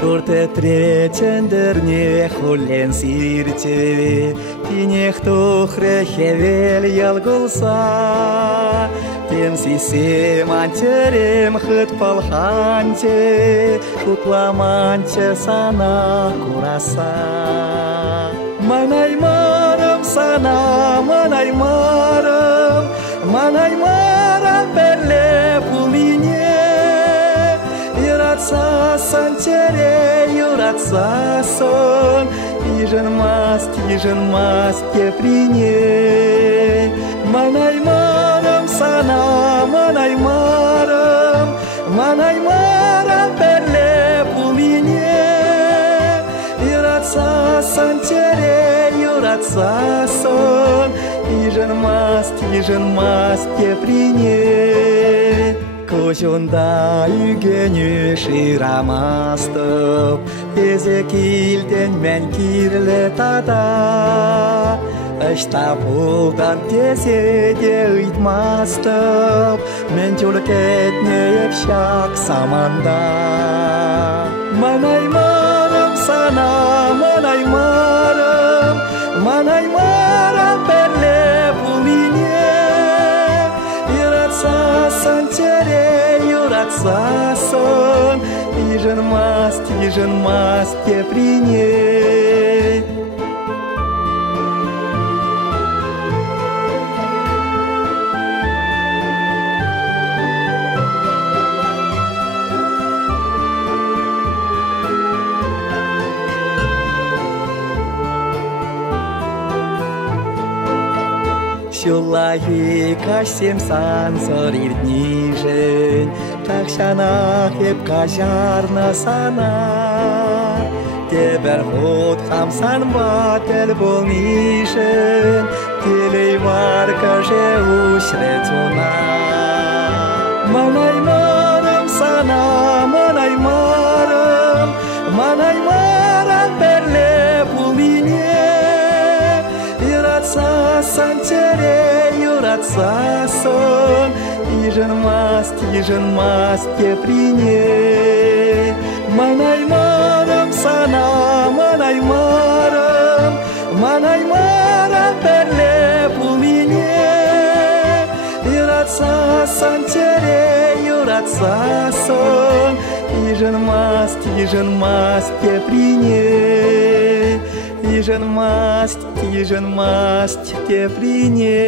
Шурте третен дерне хулен сирте, Тинехту хрехевел ялгулса, Тем сисем антерем хыт палханте, Шутламанте сана кураса. Манаймарам сана, манаймарам, Манаймарам перле пулине, Юратса сантере, юратса сон, Тижен маст кеприне. Манаймарам сана, манаймарам, Манаймарам перле пулине, Юратса сантере, юратса сон, Тижен маст кеприне. Кожунда үйгеню ширамастып, Езекилден мен кирле тада, Ышта булдан теседе ыйтмастып, Мен жүлкетне епшак саманда. Манаймарам сана, манаймарам, Манаймарам перле пулине, Юратса сантере, юратса сон, Тижен маст кеприне. Шулахи кашсем сан сорир днижень, Тахшанах еп кажарна сана. Тебер ход хамсан бател болнишен, Телей варка же ушретуна. Манаймарам сана, манаймарам, Манаймарам перле пулине, Юратса сантере, юратса сон, Тижен маст кеприне. Манаймарам сана, манаймарам, Манаймарам перле пулине, Юратса сантере, юратса сон, Тижен маст кеприне. Тижен маст кеприне.